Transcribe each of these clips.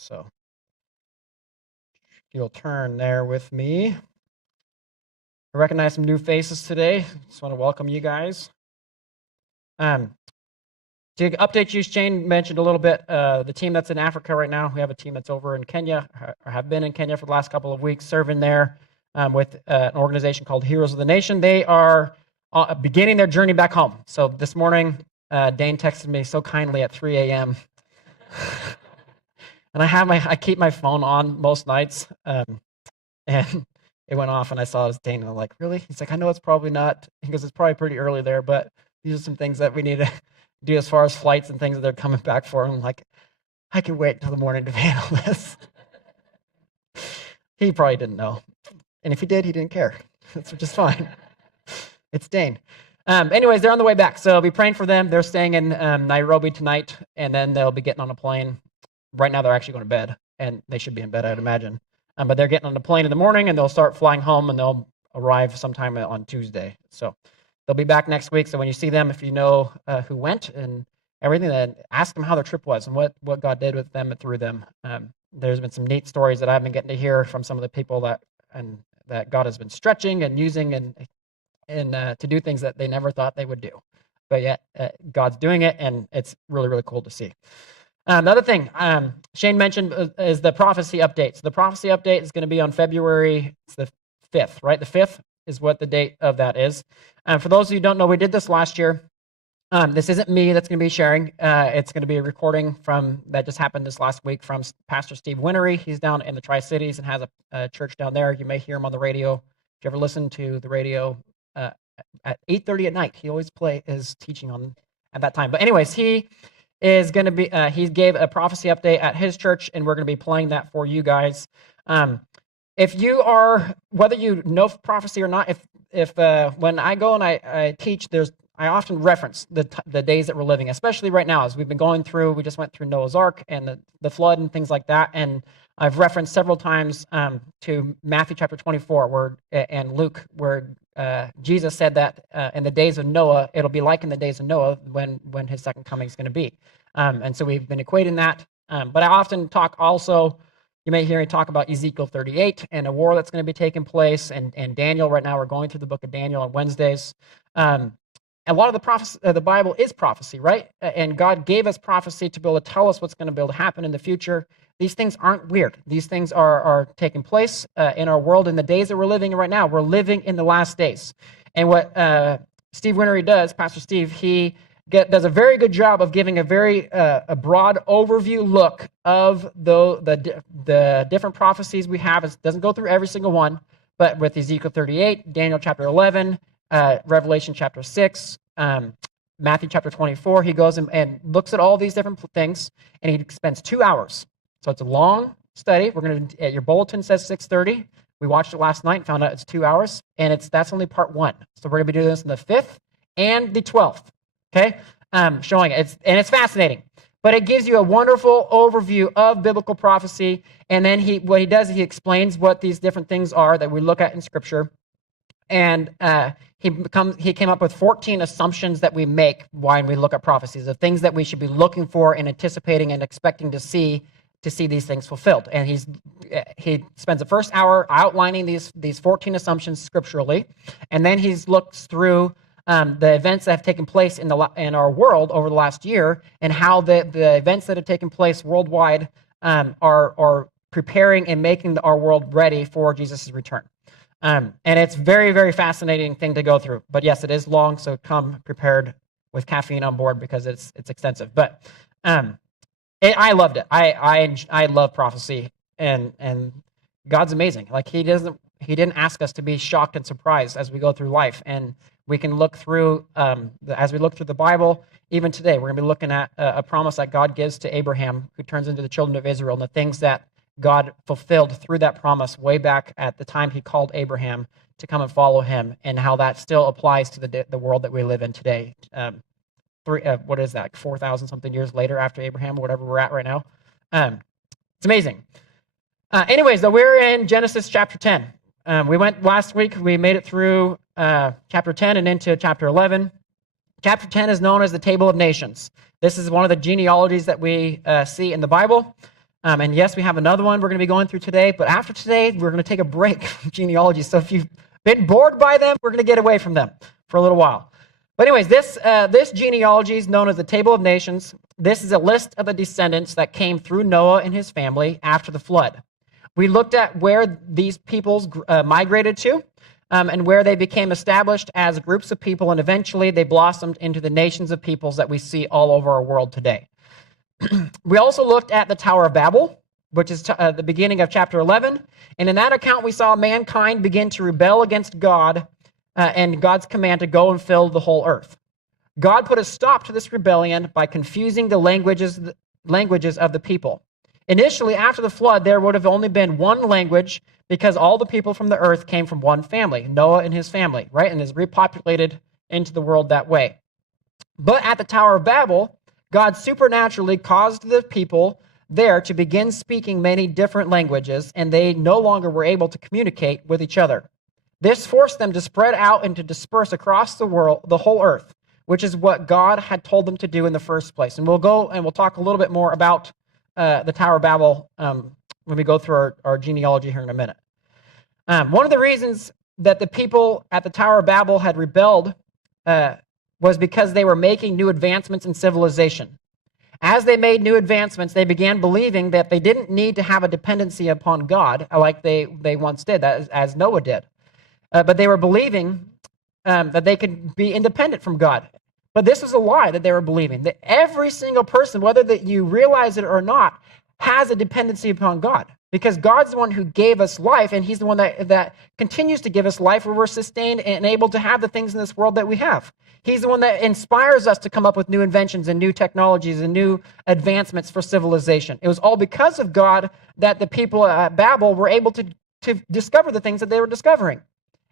So you'll turn there with me. I recognize some new faces today. Just want to welcome you guys. To update you, Shane mentioned a little bit the team that's in Africa right now. We have a team that's over in Kenya, or have been in Kenya for the last couple of weeks, serving there with an organization called Heroes of the Nation. They are beginning their journey back home. So this morning, Dane texted me so kindly at 3 a.m. And I keep my phone on most nights, and it went off, and I saw it was Dane, and I'm like, really? He's like, I know it's probably not. He goes, it's probably pretty early there, but these are some things that we need to do as far as flights and things that they're coming back for. And I'm like, I can wait until the morning to handle this. He probably didn't know. And if he did, he didn't care. That's just fine. It's Dane. Anyways, they're on the way back, so I'll be praying for them. They're staying in Nairobi tonight, and then they'll be getting on a plane. Right now, they're actually going to bed, and they should be in bed, I'd imagine. But they're getting on the plane in the morning, and they'll start flying home, and they'll arrive sometime on Tuesday. So they'll be back next week. So when you see them, if you know who went and everything, then ask them how their trip was and what God did with them and through them. There's been some neat stories that I've been getting to hear from some of the people that God has been stretching and using and to do things that they never thought they would do. But yet God's doing it, and it's really, really cool to see. Another thing Shane mentioned is the prophecy update. So the prophecy update is going to be on February, it's the 5th, right? The 5th is what the date of that is. For those of you who don't know, we did this last year. This isn't me that's going to be sharing. It's going to be a recording that just happened this last week from Pastor Steve Winery. He's down in the Tri-Cities and has a church down there. You may hear him on the radio. If you ever listen to the radio at 8:30 at night, he always is teaching on at that time. But anyways, he is going to be, he gave a prophecy update at his church, and we're going to be playing that for you guys. If you are, whether you know prophecy or not, if when I go and I teach, I often reference the days that we're living, especially right now as we've been going through. We just went through Noah's Ark and the flood and things like that, and I've referenced several times to Matthew chapter 24 and Luke, where Jesus said that in the days of Noah, it'll be like in the days of Noah when his second coming is going to be. And so we've been equating that. But I often talk also, you may hear me talk about Ezekiel 38 and a war that's going to be taking place, and Daniel. Right now we're going through the book of Daniel on Wednesdays. A lot of the Bible is prophecy, right? And God gave us prophecy to be able to tell us what's going to be able to happen in the future. These things aren't weird. These things are taking place in our world in the days that we're living in right now. We're living in the last days. And what Steve Winery does, Pastor Steve, he does a very good job of giving a broad overview look of the different prophecies we have. It doesn't go through every single one, but with Ezekiel 38, Daniel chapter 11, Revelation chapter 6, Matthew chapter 24, he goes and looks at all these different things, and he spends 2 hours. So it's a long study. We're going to, your bulletin says 6:30. We watched it last night and found out it's 2 hours, and that's only part 1. So we're going to be doing this on the 5th and the 12th, okay? Showing it. It's fascinating. But it gives you a wonderful overview of biblical prophecy, and then what he does is he explains what these different things are that we look at in Scripture. And he came up with 14 assumptions that we make when we look at prophecies, of things that we should be looking for and anticipating and expecting to see these things fulfilled. And he spends the first hour outlining these 14 assumptions scripturally, and then he looks through the events that have taken place in our world over the last year, and how the events that have taken place worldwide are preparing and making our world ready for Jesus' return. And it's very, very fascinating thing to go through. But yes, it is long, so come prepared with caffeine on board because it's extensive. But I loved it. I love prophecy, and God's amazing. Like He didn't ask us to be shocked and surprised as we go through life, and we can look through as we look through the Bible. Even today, we're going to be looking at a promise that God gives to Abraham, who turns into the children of Israel, and the things that God fulfilled through that promise way back at the time He called Abraham to come and follow Him, and how that still applies to the world that we live in today. What is that? 4,000 something years later after Abraham, whatever we're at right now. It's amazing. Anyways, though, we're in Genesis chapter 10. We went last week. We made it through chapter 10 and into chapter 11. Chapter 10 is known as the Table of Nations. This is one of the genealogies that we see in the Bible. And yes, we have another one we're going to be going through today, but after today, we're going to take a break from genealogy. So if you've been bored by them, we're going to get away from them for a little while. But anyways, this genealogy is known as the Table of Nations. This is a list of the descendants that came through Noah and his family after the flood. We looked at where these peoples migrated to and where they became established as groups of people, and eventually they blossomed into the nations of peoples that we see all over our world today. We also looked at the Tower of Babel, which is the beginning of chapter 11. And in that account, we saw mankind begin to rebel against God and God's command to go and fill the whole earth. God put a stop to this rebellion by confusing the languages of the people. Initially, after the flood, there would have only been one language because all the people from the earth came from one family, Noah and his family, right? And is repopulated into the world that way. But at the Tower of Babel, God supernaturally caused the people there to begin speaking many different languages, and they no longer were able to communicate with each other. This forced them to spread out and to disperse across the world, the whole earth, which is what God had told them to do in the first place. And we'll go and we'll talk a little bit more about the Tower of Babel when we go through our genealogy here in a minute. One of the reasons that the people at the Tower of Babel had rebelled was because they were making new advancements in civilization. As they made new advancements, they began believing that they didn't need to have a dependency upon God like they once did, as Noah did. But they were believing that they could be independent from God. But this was a lie that they were believing, that every single person, whether that you realize it or not, has a dependency upon God. Because God's the one who gave us life, and he's the one that continues to give us life where we're sustained and able to have the things in this world that we have. He's the one that inspires us to come up with new inventions and new technologies and new advancements for civilization. It was all because of God that the people at Babel were able to discover the things that they were discovering.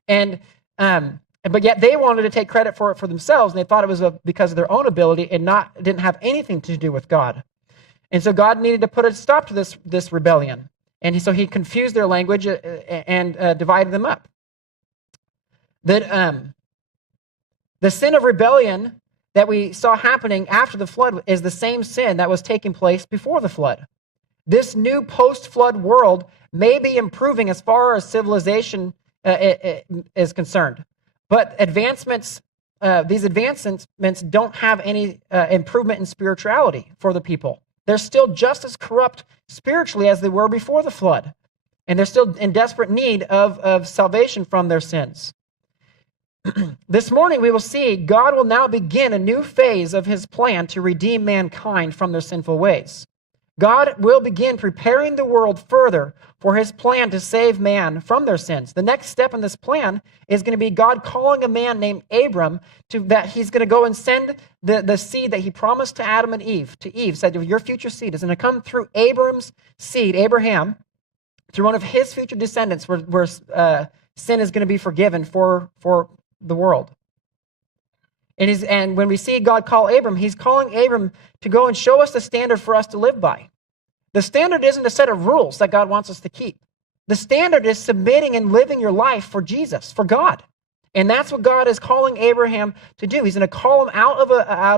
But yet they wanted to take credit for it for themselves, and they thought it was because of their own ability and didn't have anything to do with God. And so God needed to put a stop to this rebellion. And so he confused their language and divided them up. The sin of rebellion that we saw happening after the flood is the same sin that was taking place before the flood. This new post-flood world may be improving as far as civilization is concerned. But these advancements don't have any improvement in spirituality for the people. They're still just as corrupt spiritually as they were before the flood. And they're still in desperate need of salvation from their sins. This morning we will see God will now begin a new phase of his plan to redeem mankind from their sinful ways. God will begin preparing the world further for his plan to save man from their sins. The next step in this plan is going to be God calling a man named Abram that he's going to go and send the seed that he promised to Adam and Eve. To Eve, said, your future seed is going to come through Abram's seed, Abraham, through one of his future descendants where sin is going to be forgiven for the world. And when we see God call Abram, he's calling Abram to go and show us the standard for us to live by. The standard isn't a set of rules that God wants us to keep. The standard is submitting and living your life for Jesus, for God. And that's what God is calling Abraham to do. He's going to call him out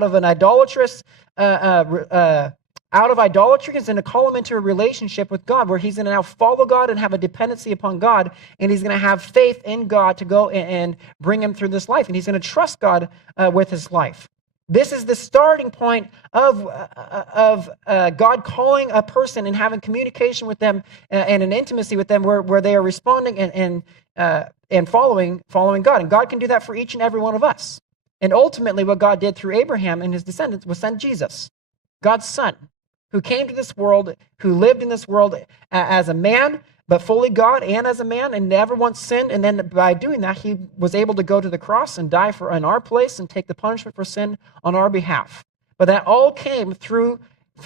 of an idolatrous, out of idolatry. He's going to call him into a relationship with God where he's going to now follow God and have a dependency upon God. And he's going to have faith in God to go and bring him through this life. And he's going to trust God with his life. This is the starting point of God calling a person and having communication with them and an intimacy with them where they are responding and following God. And God can do that for each and every one of us. And ultimately what God did through Abraham and his descendants was send Jesus, God's son, who came to this world, who lived in this world as a man, but fully God and as a man, and never once sinned. And then by doing that, he was able to go to the cross and die in our place and take the punishment for sin on our behalf. But that all came through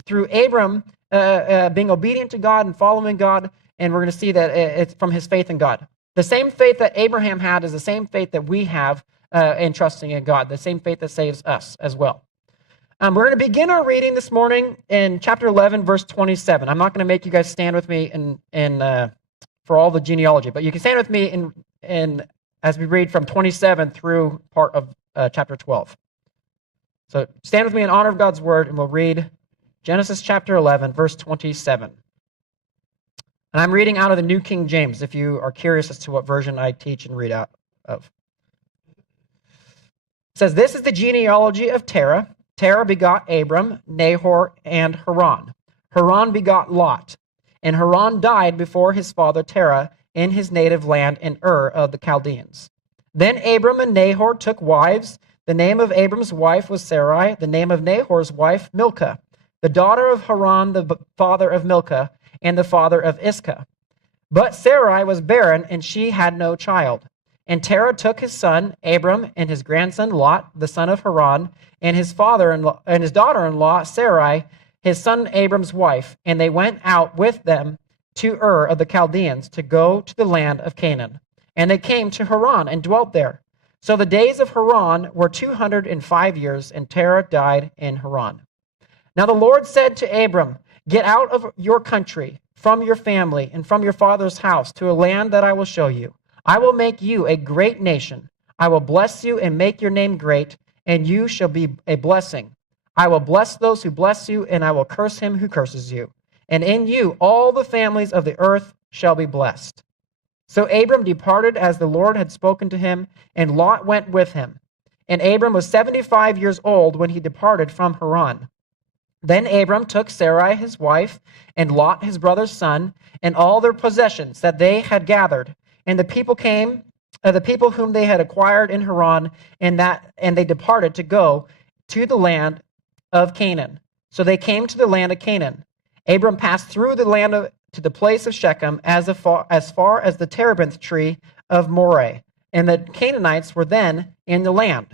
Abram being obedient to God and following God, and we're going to see that it's from his faith in God. The same faith that Abraham had is the same faith that we have in trusting in God, the same faith that saves us as well. We're going to begin our reading this morning in chapter 11, verse 27. I'm not going to make you guys stand with me for all the genealogy, but you can stand with me as we read from 27 through part of chapter 12. So stand with me in honor of God's word, and we'll read Genesis chapter 11, verse 27. And I'm reading out of the New King James, if you are curious as to what version I teach and read out of. It says, this is the genealogy of Terah. Terah begot Abram, Nahor, and Haran. Haran begot Lot. And Haran died before his father Terah in his native land in Ur of the Chaldeans. Then Abram and Nahor took wives. The name of Abram's wife was Sarai, the name of Nahor's wife Milcah, the daughter of Haran, the father of Milcah, and the father of Iscah. But Sarai was barren, and she had no child. And Terah took his son Abram and his grandson Lot, the son of Haran, and his father-in-law and his daughter-in-law Sarai, his son Abram's wife, and they went out with them to Ur of the Chaldeans to go to the land of Canaan. And they came to Haran and dwelt there. So the days of Haran were 205 years, and Terah died in Haran. Now the Lord said to Abram, get out of your country, from your family, and from your father's house, to a land that I will show you. I will make you a great nation. I will bless you and make your name great, and you shall be a blessing. I will bless those who bless you, and I will curse him who curses you. And in you all the families of the earth shall be blessed. So Abram departed as the Lord had spoken to him, and Lot went with him. And Abram was 75 years old when he departed from Haran. Then Abram took Sarai his wife, and Lot his brother's son, and all their possessions that they had gathered. And the people whom they had acquired in Haran, and they departed to go to the land of Canaan. So they came to the land of Canaan. Abram passed through the land to the place of Shechem as far as the terebinth tree of Moreh, and the Canaanites were then in the land.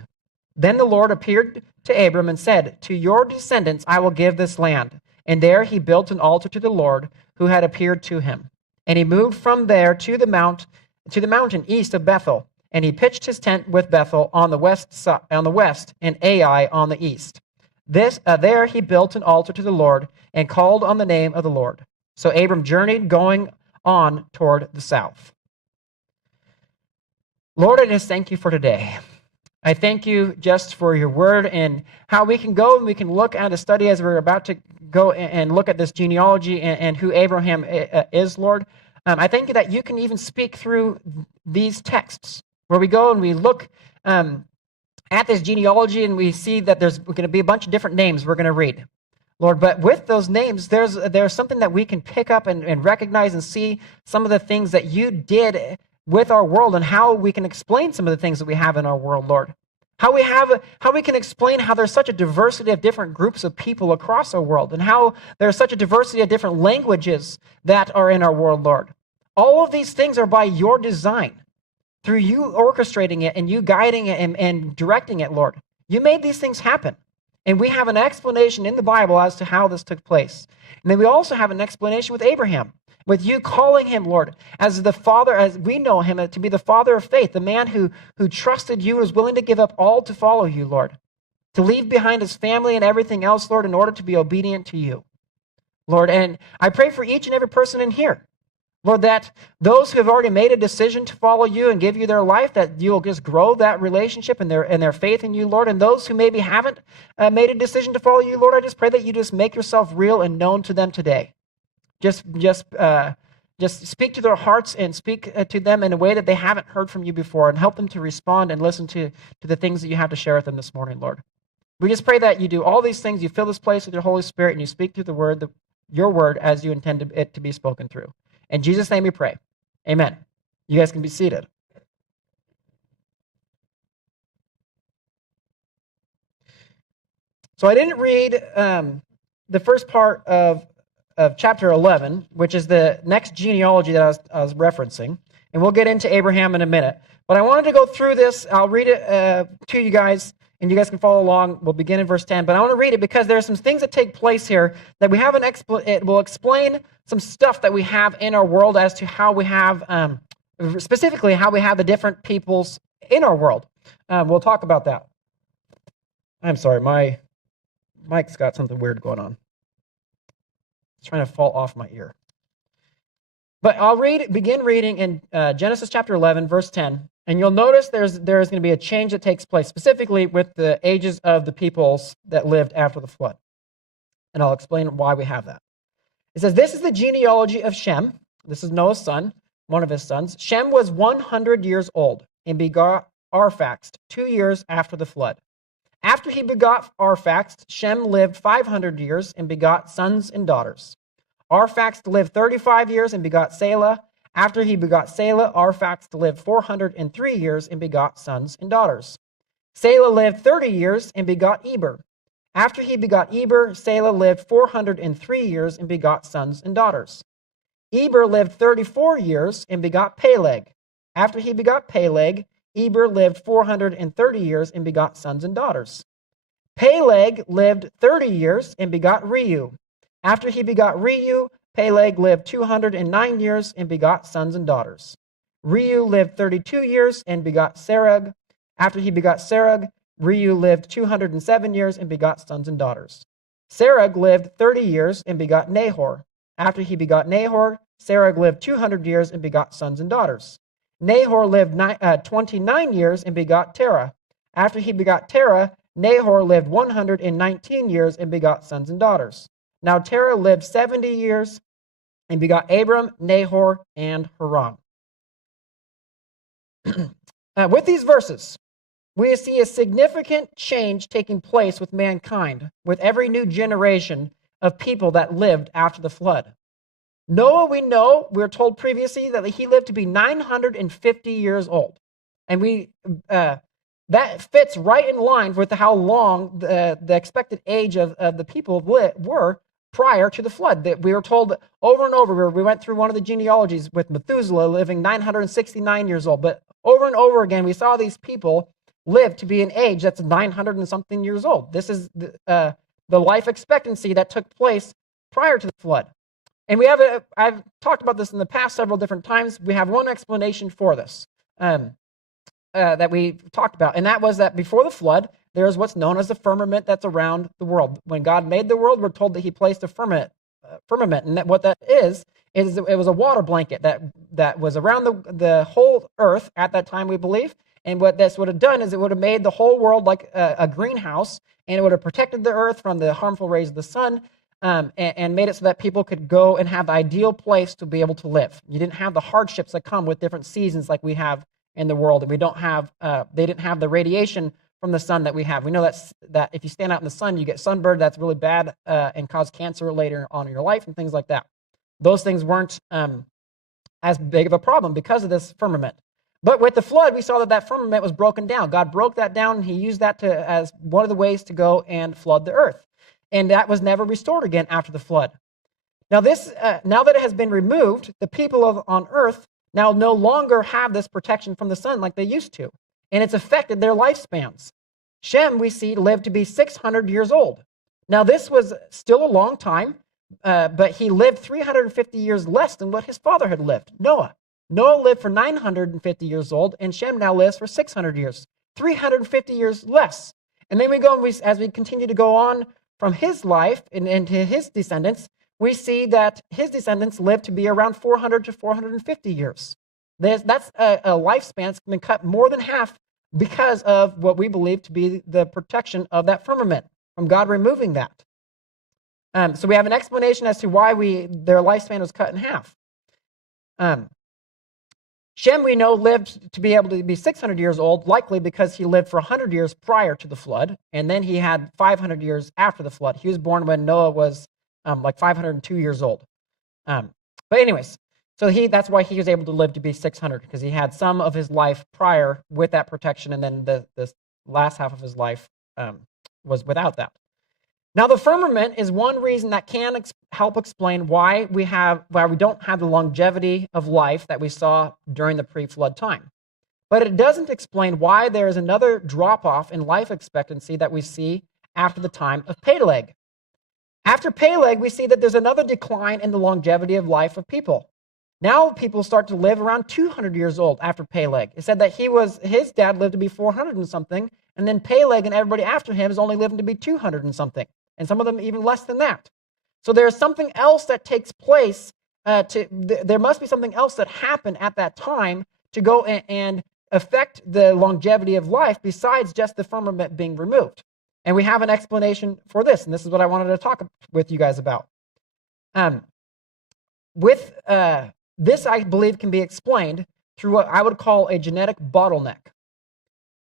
Then the Lord appeared to Abram and said, to your descendants I will give this land. And there he built an altar to the Lord who had appeared to him. And he moved from there to the mountain east of Bethel, and he pitched his tent with Bethel on the west, and Ai on the east. There he built an altar to the Lord and called on the name of the Lord. So Abram journeyed, going on toward the south. Lord, I just thank you for today. I thank you just for your word and how we can go and we can look at a study as we're about to go and look at this genealogy and who Abraham is, Lord. I thank you that you can even speak through these texts where we go and we look at this genealogy and we see that there's going to be a bunch of different names we're going to read, Lord. But with those names, there's something that we can pick up and recognize and see some of the things that you did with our world and how we can explain some of the things that we have in our world, Lord. How we can explain how there's such a diversity of different groups of people across our world and how there's such a diversity of different languages that are in our world, Lord. All of these things are by your design, through you orchestrating it and you guiding it and directing it, Lord. You made these things happen. And we have an explanation in the Bible as to how this took place. And then we also have an explanation with Abraham, with you calling him, Lord, as the father, as we know him to be the father of faith, the man who trusted you and was willing to give up all to follow you, Lord, to leave behind his family and everything else, Lord, in order to be obedient to you, Lord. And I pray for each and every person in here, Lord, that those who have already made a decision to follow you and give you their life, that you'll just grow that relationship and their faith in you, Lord. And those who maybe haven't made a decision to follow you, Lord, I just pray that you just make yourself real and known to them today. Just speak to their hearts and speak to them in a way that they haven't heard from you before, and help them to respond and listen to the things that you have to share with them this morning, Lord. We just pray that you do all these things, you fill this place with your Holy Spirit, and you speak through the word, your word, as you intended it to be spoken through. In Jesus' name we pray. Amen. You guys can be seated. So I didn't read the first part of chapter 11, which is the next genealogy that I was referencing. And we'll get into Abraham in a minute. But I wanted to go through this. I'll read it to you guys, and you guys can follow along. We'll begin in verse 10. But I want to read it because there are some things that take place here that we have it will explain some stuff that we have in our world as to how we have, specifically how we have the different peoples in our world. We'll talk about that. I'm sorry, my mic's got something weird going on. It's trying to fall off my ear. But I'll begin reading in Genesis chapter 11, verse 10, and you'll notice there's going to be a change that takes place, specifically with the ages of the peoples that lived after the flood. And I'll explain why we have that. It says, this is the genealogy of Shem. This is Noah's son, one of his sons. Shem was 100 years old and begot Arphaxad 2 years after the flood. After he begot Arphaxad, Shem lived 500 years and begot sons and daughters. Arphaxad lived 35 years and begot Salah. After he begot Salah, Arphaxad lived 403 years and begot sons and daughters. Salah lived 30 years and begot Eber. After he begot Eber, Salah lived 403 years and begot sons and daughters. Eber lived 34 years and begot Peleg. After he begot Peleg, Eber lived 430 years and begot sons and daughters. Peleg lived 30 years and begot Reu. After he begot Reu, Peleg lived 209 years and begot sons and daughters. Reu lived 32 years and begot Serug. After he begot Serug, Reu lived 207 years and begot sons and daughters. Serug lived 30 years and begot Nahor. After he begot Nahor, Serug lived 200 years and begot sons and daughters. Nahor lived 29 years and begot Terah. After he begot Terah, Nahor lived 119 years and begot sons and daughters. Now Terah lived 70 years and begot Abram, Nahor, and Haran. With these verses, we see a significant change taking place with mankind, with every new generation of people that lived after the flood. Noah, we know, we were told previously that he lived to be 950 years old. And that fits right in line with how long the expected age of the people were prior to the flood. That we were told over and over, we went through one of the genealogies with Methuselah living 969 years old. But over and over again, we saw these people live to be an age that's 900 and something years old. This is the life expectancy that took place prior to the flood. And I've talked about this in the past several different times. We have one explanation for this that we talked about, and that was that before the flood, there is what's known as the firmament that's around the world. When God made the world, we're told that he placed a firmament, and what that is it was a water blanket that was around the whole earth at that time, we believe. And what this would have done is it would have made the whole world like a greenhouse, and it would have protected the earth from the harmful rays of the sun, and made it so that people could go and have the ideal place to be able to live. You didn't have the hardships that come with different seasons like we have in the world, and we don't have. They didn't have the radiation from the sun that we have. We know that if you stand out in the sun, you get sunburned. That's really bad and cause cancer later on in your life and things like that. Those things weren't as big of a problem because of this firmament. But with the flood, we saw that firmament was broken down. God broke that down, and he used that as one of the ways to go and flood the earth. And that was never restored again after the flood. Now now that it has been removed, the people on earth now no longer have this protection from the sun like they used to. And it's affected their lifespans. Shem, we see, lived to be 600 years old. Now this was still a long time, but he lived 350 years less than what his father had lived, Noah. Noah lived for 950 years old, and Shem now lives for 600 years, 350 years less. And then we go, as we continue to go on from his life and into his descendants, we see that his descendants live to be around 400 to 450 years. That's a lifespan that's been cut more than half because of what we believe to be the protection of that firmament, from God removing that. So we have an explanation as to why their lifespan was cut in half. Shem, we know, lived to be able to be 600 years old, likely because he lived for 100 years prior to the flood, and then he had 500 years after the flood. He was born when Noah was like 502 years old. But anyways, so that's why he was able to live to be 600, because he had some of his life prior with that protection, and then the last half of his life was without that. Now, the firmament is one reason that can help explain why we don't have the longevity of life that we saw during the pre-flood time. But it doesn't explain why there is another drop-off in life expectancy that we see after the time of Peleg. After Peleg, we see that there's another decline in the longevity of life of people. Now people start to live around 200 years old after Peleg. It said that his dad lived to be 400 and something, and then Peleg and everybody after him is only living to be 200 and something. And some of them even less than that. So there's something else that takes place. There must be something else that happened at that time to go and affect the longevity of life besides just the firmament being removed. And we have an explanation for this, and this is what I wanted to talk with you guys about. With This, I believe, can be explained through what I would call a genetic bottleneck.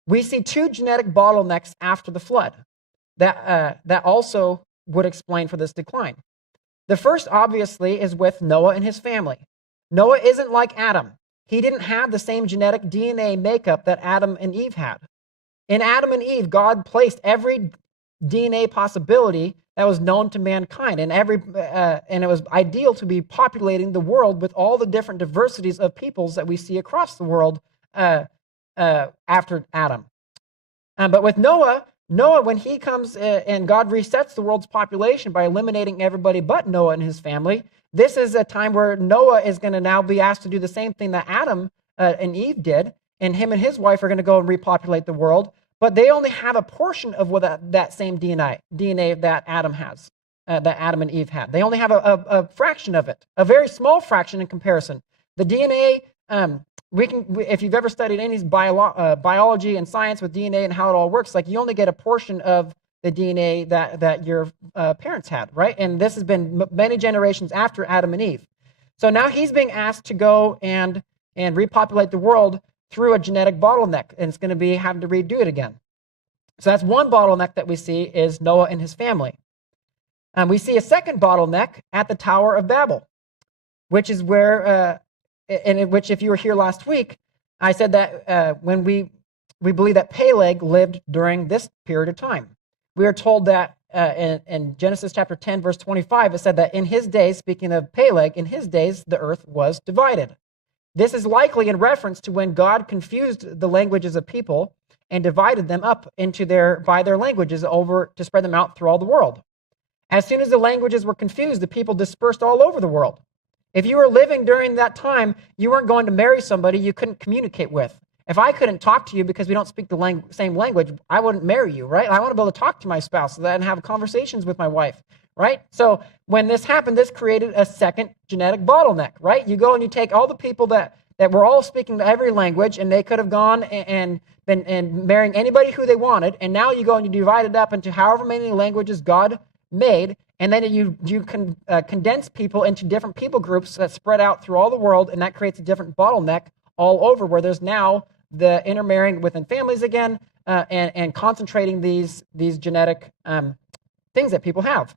We see two genetic bottlenecks after the flood that also would explain for this decline. The first, obviously, is with Noah and his family. Noah isn't like Adam. He didn't have the same genetic DNA makeup that Adam and Eve had. In Adam and Eve, God placed every DNA possibility that was known to mankind, and it was ideal to be populating the world with all the different diversities of peoples that we see across the world after Adam. But with Noah, when he comes and God resets the world's population by eliminating everybody but Noah and his family, this is a time where Noah is going to now be asked to do the same thing that Adam and Eve did, and him and his wife are going to go and repopulate the world, but they only have a portion of what that same DNA that Adam has, that Adam and Eve had. They only have a fraction of it, a very small fraction in comparison. The DNA, if you've ever studied any biology and science with DNA and how it all works, like you only get a portion of the DNA that your parents had, right? And this has been many generations after Adam and Eve. So now he's being asked to go and repopulate the world through a genetic bottleneck, and it's going to be having to redo it again. So that's one bottleneck that we see is Noah and his family. We see a second bottleneck at the Tower of Babel, which is where, which if you were here last week, I said that when we believe that Peleg lived during this period of time. We are told that in Genesis chapter 10, verse 25, it said that in his days, speaking of Peleg, in his days the earth was divided. This is likely in reference to when God confused the languages of people and divided them up by their languages over to spread them out through all the world. As soon as the languages were confused, the people dispersed all over the world. If you were living during that time, you weren't going to marry somebody you couldn't communicate with. If I couldn't talk to you because we don't speak the same language, I wouldn't marry you, right? I want to be able to talk to my spouse so that I can have conversations with my wife, right? So when this happened, this created a second genetic bottleneck, right? You go and you take all the people that were all speaking every language, and they could have gone and been marrying anybody who they wanted, and now you go and you divide it up into however many languages God made, and then you can condense people into different people groups that spread out through all the world, and that creates a different bottleneck all over, where there's now the intermarrying within families again, and concentrating these genetic things that people have.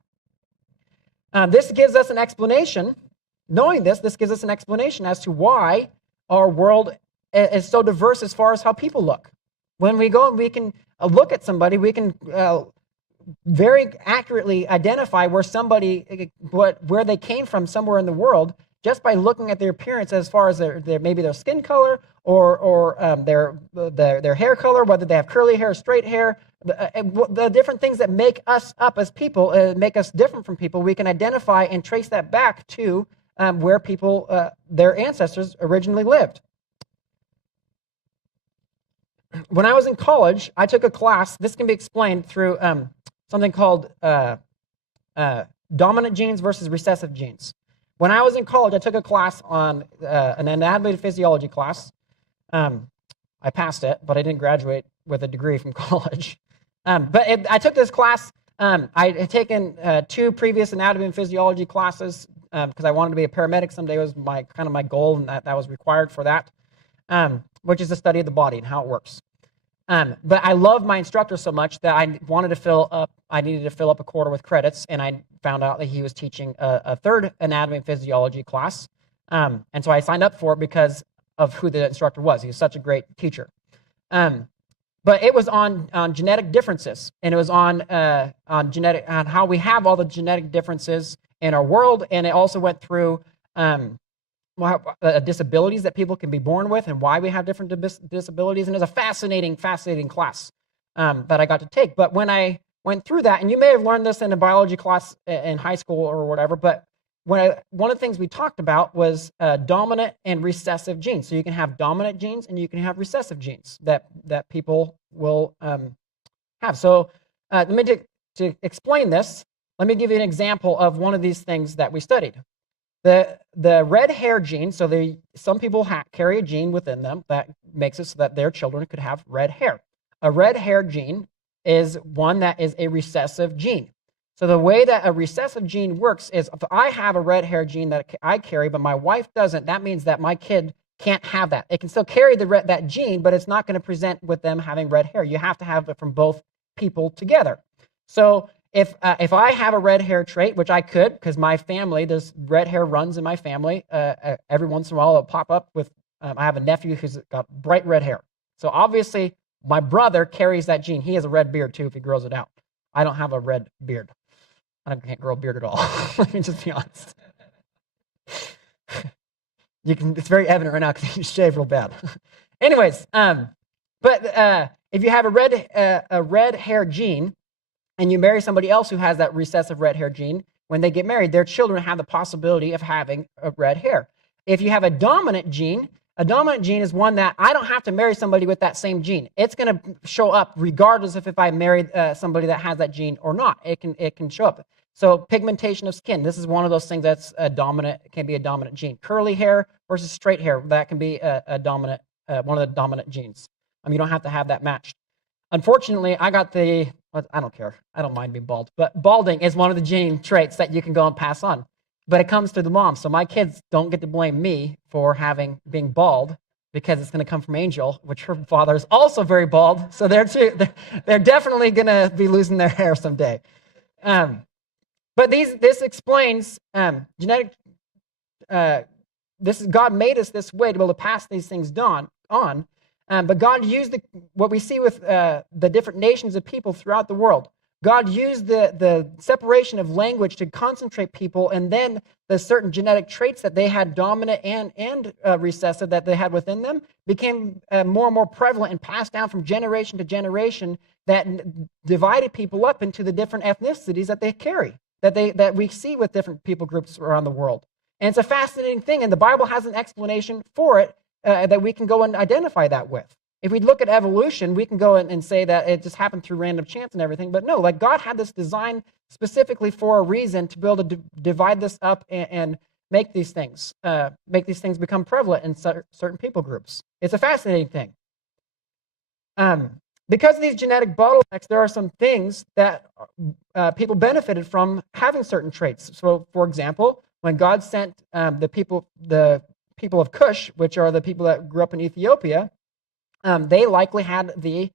This gives us an explanation. Knowing this gives us an explanation as to why our world is so diverse as far as how people look. When we go and we can look at somebody, we can very accurately identify where they came from somewhere in the world just by looking at their appearance, as far as maybe their skin color or their hair color, whether they have curly hair or straight hair, the different things that make us up as people, make us different from people. We can identify and trace that back to where people, their ancestors originally lived. When I was in college, I took a class. This can be explained through something called dominant genes versus recessive genes. When I was in college, I took a class on an anatomy and physiology class. I passed it, but I didn't graduate with a degree from college. I took this class. I had taken 2 previous anatomy and physiology classes because I wanted to be a paramedic someday. It was my goal, and that was required for that, which is the study of the body and how it works. But I loved my instructor so much that I needed to fill up a quarter with credits, and I found out that he was teaching a 3rd anatomy and physiology class. And so I signed up for it because of who the instructor was. He was such a great teacher. But it was on genetic differences, and it was on how we have all the genetic differences in our world, and it also went through disabilities that people can be born with and why we have different disabilities. And it was a fascinating class that I got to take. But when I went through that, and you may have learned this in a biology class in high school or whatever, but one of the things we talked about was dominant and recessive genes. So you can have dominant genes and you can have recessive genes that people will have. So to explain this, let me give you an example of one of these things that we studied. The red hair gene, so some people carry a gene within them that makes it so that their children could have red hair. A red hair gene is one that is a recessive gene. So the way that a recessive gene works is if I have a red hair gene that I carry, but my wife doesn't, that means that my kid can't have that. It can still carry that gene, but it's not going to present with them having red hair. You have to have it from both people together. So if I have a red hair trait, which I could, because my family, there's red hair runs in my family. Every once in a while, it'll pop up with. I have a nephew who's got bright red hair. So obviously, my brother carries that gene. He has a red beard too if he grows it out. I don't have a red beard. I can't grow a beard at all. Let me just be honest. It's very evident right now because you shave real bad. Anyways, but if you have a red hair gene and you marry somebody else who has that recessive red hair gene, when they get married, their children have the possibility of having a red hair. If you have a dominant gene is one that I don't have to marry somebody with that same gene. It's going to show up regardless of if I married somebody that has that gene or not. It can show up. So pigmentation of skin, this is one of those things that's can be a dominant gene. Curly hair versus straight hair, that can be a dominant, one of the dominant genes. You don't have to have that matched. Unfortunately, I don't care. I don't mind being bald, but balding is one of the gene traits that you can go and pass on. But it comes to the mom. So my kids don't get to blame me for being bald because it's going to come from Angel, which her father is also very bald. So they're definitely going to be losing their hair someday. But this explains genetic. God made us this way to be able to pass these things on. But God used what we see with the different nations of people throughout the world. God used the separation of language to concentrate people, and then the certain genetic traits that they had dominant and recessive that they had within them became more and more prevalent and passed down from generation to generation that divided people up into the different ethnicities that they carry, that we see with different people groups around the world. And it's a fascinating thing, and the Bible has an explanation for it that we can go and identify that with. If we look at evolution, we can go and say that it just happened through random chance and everything, but no, like God had this design specifically for a reason to be able to divide this up and make these things become prevalent in certain people groups. It's a fascinating thing. Because of these genetic bottlenecks, there are some things that people benefited from having certain traits. So, for example, when God sent the people of Cush, which are the people that grew up in Ethiopia, they likely had the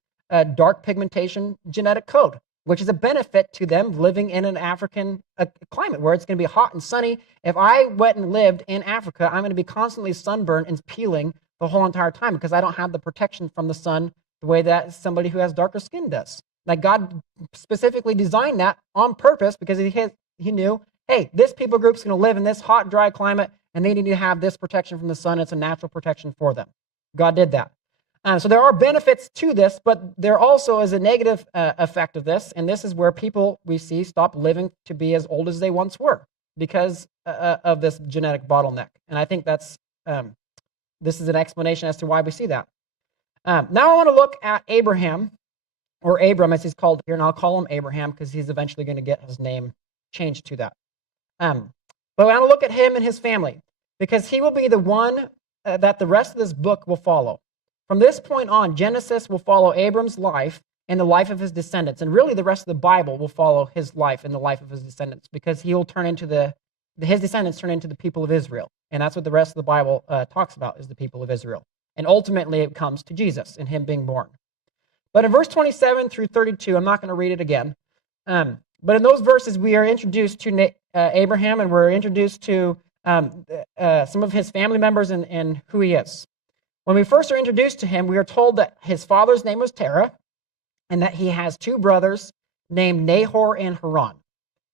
dark pigmentation genetic code, which is a benefit to them living in an African climate where it's going to be hot and sunny. If I went and lived in Africa, I'm going to be constantly sunburned and peeling the whole entire time because I don't have the protection from the sun the way that somebody who has darker skin does. Like God specifically designed that on purpose because he knew, hey, this people group's going to live in this hot, dry climate, and they need to have this protection from the sun. It's a natural protection for them. God did that. So there are benefits to this, but there also is a negative effect of this, and this is where people, we see, stop living to be as old as they once were because of this genetic bottleneck. And I think this is an explanation as to why we see that. Now I want to look at Abraham, or Abram as he's called here, and I'll call him Abraham because he's eventually going to get his name changed to that. But I want to look at him and his family because he will be the one that the rest of this book will follow. From this point on, Genesis will follow Abram's life and the life of his descendants. And really the rest of the Bible will follow his life and the life of his descendants because he will turn into his descendants turn into the people of Israel. And that's what the rest of the Bible talks about is the people of Israel. And ultimately it comes to Jesus and him being born. But in verse 27 through 32, I'm not going to read it again. But in those verses, we are introduced to Abraham and we're introduced to some of his family members and who he is. When we first are introduced to him, we are told that his father's name was Terah and that he has two brothers named Nahor and Haran.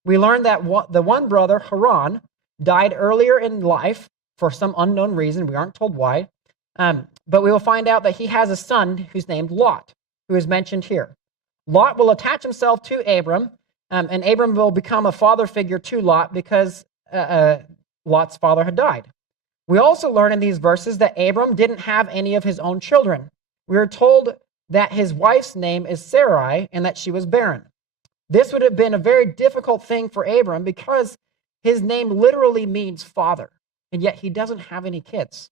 We learn that the one brother, Haran, died earlier in life for some unknown reason. We aren't told why. But we will find out that he has a son who's named Lot, who is mentioned here. Lot will attach himself to Abram, and Abram will become a father figure to Lot because Lot's father had died. We also learn in these verses that Abram didn't have any of his own children. We are told that his wife's name is Sarai and that she was barren. This would have been a very difficult thing for Abram because his name literally means father, and yet he doesn't have any kids.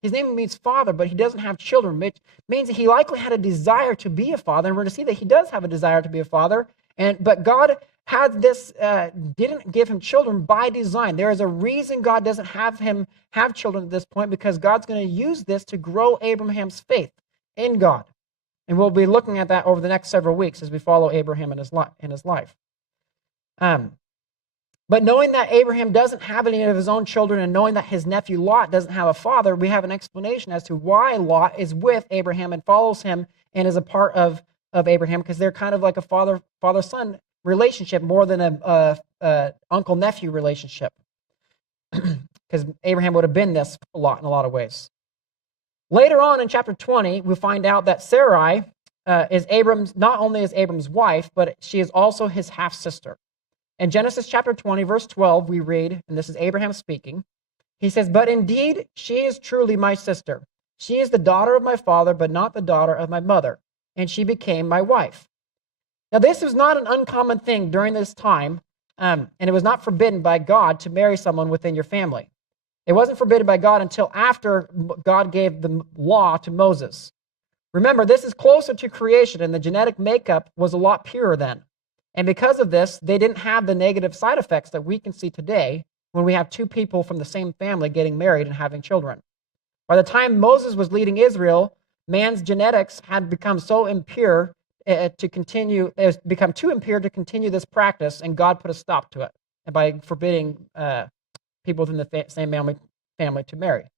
His name means father, but he doesn't have children, which means that he likely had a desire to be a father, and we're going to see that he does have a desire to be a father, but God didn't give him children by design. There is a reason God doesn't have him have children at this point, because God's going to use this to grow Abraham's faith in God. And we'll be looking at that over the next several weeks as we follow Abraham in his life. But knowing that Abraham doesn't have any of his own children, and knowing that his nephew Lot doesn't have a father, we have an explanation as to why Lot is with Abraham and follows him and is a part of Abraham, because they're kind of like a father-son relationship more than a uncle-nephew relationship. Because Abraham would have been this a lot in a lot of ways. Later on in chapter 20, we find out that Sarai is not only is Abram's wife, but she is also his half-sister. In Genesis chapter 20, verse 12, we read, and this is Abraham speaking, he says, "But indeed, she is truly my sister. She is the daughter of my father, but not the daughter of my mother, and she became my wife." Now, this was not an uncommon thing during this time, and it was not forbidden by God to marry someone within your family. It wasn't forbidden by God until after God gave the law to Moses. Remember, this is closer to creation, and the genetic makeup was a lot purer then. And because of this, they didn't have the negative side effects that we can see today when we have two people from the same family getting married and having children. By the time Moses was leading Israel, man's genetics had become so impure become too impure to continue this practice, and God put a stop to it by forbidding people within the same family to marry.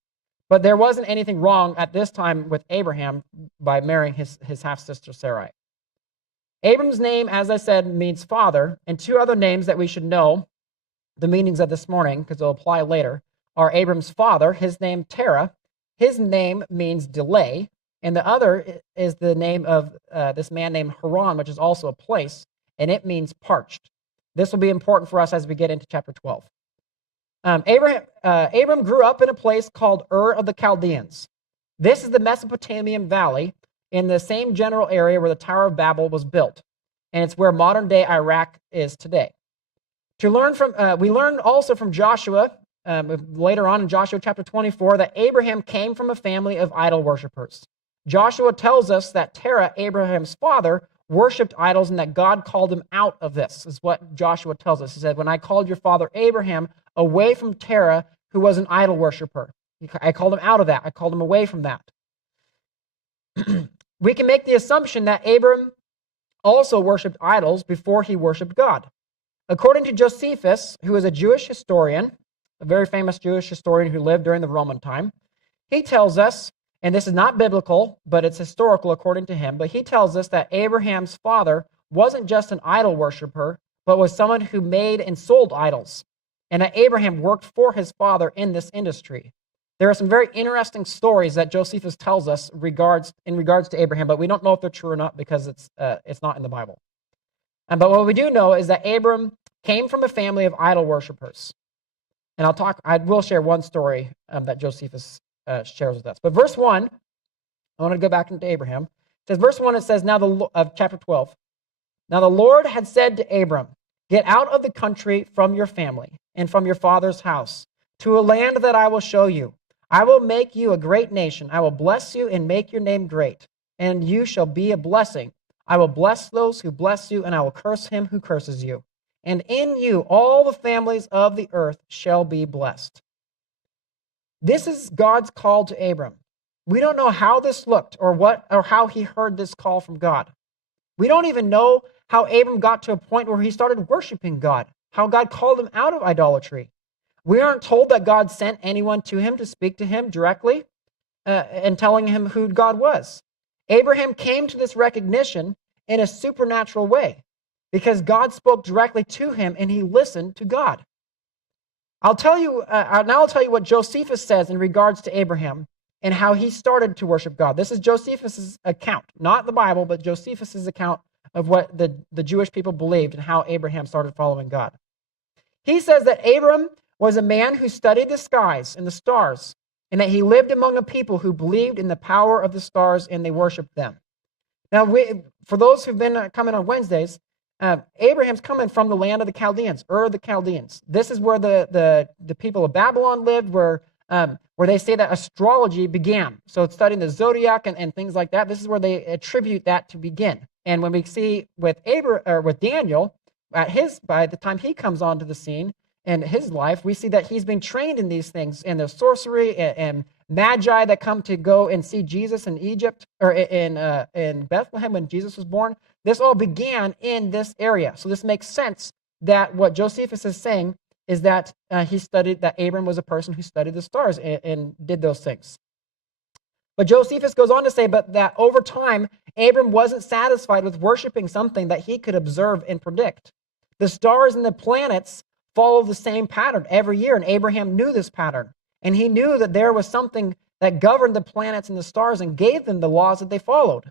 But there wasn't anything wrong at this time with Abraham by marrying his half-sister Sarai. Abram's name, as I said, means father, and two other names that we should know the meanings of this morning, because they'll apply later, are Abram's father, his name Terah. His name means delay, and the other is the name of this man named Haran, which is also a place, and it means parched. This will be important for us as we get into chapter 12. Abram grew up in a place called Ur of the Chaldeans. This is the Mesopotamian valley in the same general area where the Tower of Babel was built, and it's where modern-day Iraq is today. We learn also from Joshua, later on in Joshua chapter 24, that Abraham came from a family of idol worshippers. Joshua tells us that Terah, Abraham's father, worshipped idols and that God called him out of this, is what Joshua tells us. He said, "When I called your father Abraham away from Terah, who was an idol worshiper, I called him out of that. I called him away from that." We can make the assumption that Abram also worshipped idols before he worshipped God. According to Josephus, who is a Jewish historian, a very famous Jewish historian who lived during the Roman time, he tells us, and this is not biblical, but it's historical according to him, but he tells us that Abraham's father wasn't just an idol worshiper, but was someone who made and sold idols, and that Abraham worked for his father in this industry. There are some very interesting stories that Josephus tells us in regards to Abraham, but we don't know if they're true or not because it's not in the Bible. But what we do know is that Abram came from a family of idol worshippers. And I will share one story that Josephus shares with us. But verse 1, I want to go back into Abraham. It says, verse 1, it says, of chapter 12, "Now the Lord had said to Abram, 'Get out of the country from your family and from your father's house to a land that I will show you. I will make you a great nation. I will bless you and make your name great, and you shall be a blessing. I will bless those who bless you, and I will curse him who curses you. And in you all the families of the earth shall be blessed.'" This is God's call to Abram. We don't know how this looked or how he heard this call from God. We don't even know how Abram got to a point where he started worshiping God, how God called him out of idolatry. We aren't told that God sent anyone to him to speak to him directly and telling him who God was. Abraham came to this recognition in a supernatural way because God spoke directly to him and he listened to God. I'll tell you what Josephus says in regards to Abraham and how he started to worship God. This is Josephus' account, not the Bible, but Josephus' account of what the Jewish people believed and how Abraham started following God. He says that Abram was a man who studied the skies and the stars, and that he lived among a people who believed in the power of the stars and they worshiped them. Now, for those who've been coming on Wednesdays, Abraham's coming from the land of the Chaldeans, Ur of the Chaldeans. This is where the people of Babylon lived, where they say that astrology began. So it's studying the zodiac and things like that. This is where they attribute that to begin. And when we see with Daniel, by the time he comes onto the scene in his life, we see that he's been trained in these things, in the sorcery and magi that come to go and see Jesus in Egypt, or in Bethlehem when Jesus was born. This all began in this area. So this makes sense that what Josephus is saying is that that Abram was a person who studied the stars and did those things. But Josephus goes on to say, but that over time, Abram wasn't satisfied with worshiping something that he could observe and predict. The stars and the planets follow the same pattern every year, and Abraham knew this pattern. And he knew that there was something that governed the planets and the stars and gave them the laws that they followed.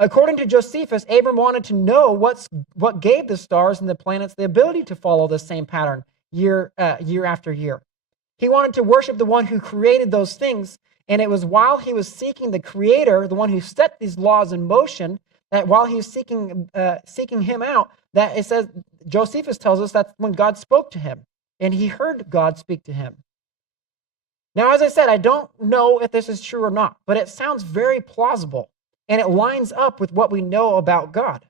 According to Josephus, Abram wanted to know what gave the stars and the planets the ability to follow the same pattern year after year. He wanted to worship the one who created those things, and it was while he was seeking the Creator, the one who set these laws in motion, that while he was seeking him out, that it says, Josephus tells us that's when God spoke to him, and he heard God speak to him. Now, as I said, I don't know if this is true or not, but it sounds very plausible, and it lines up with what we know about God.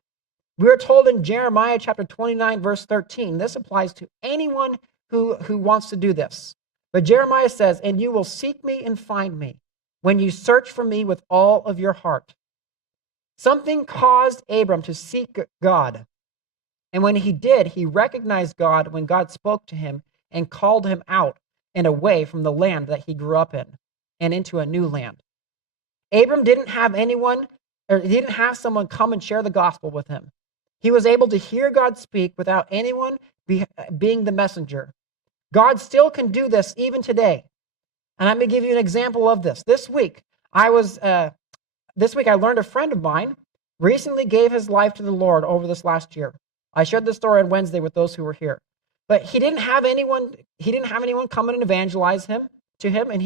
We are told in Jeremiah chapter 29, verse 13, this applies to anyone who wants to do this. But Jeremiah says, and you will seek me and find me when you search for me with all of your heart. Something caused Abram to seek God. And when he did, he recognized God when God spoke to him and called him out and away from the land that he grew up in and into a new land. Abram didn't have someone come and share the gospel with him. He was able to hear God speak without anyone being the messenger. God still can do this even today. And I'm going to give you an example of this. This week I learned a friend of mine recently gave his life to the Lord over this last year. I shared this story on Wednesday with those who were here. But he didn't have anyone come in and evangelize to him, and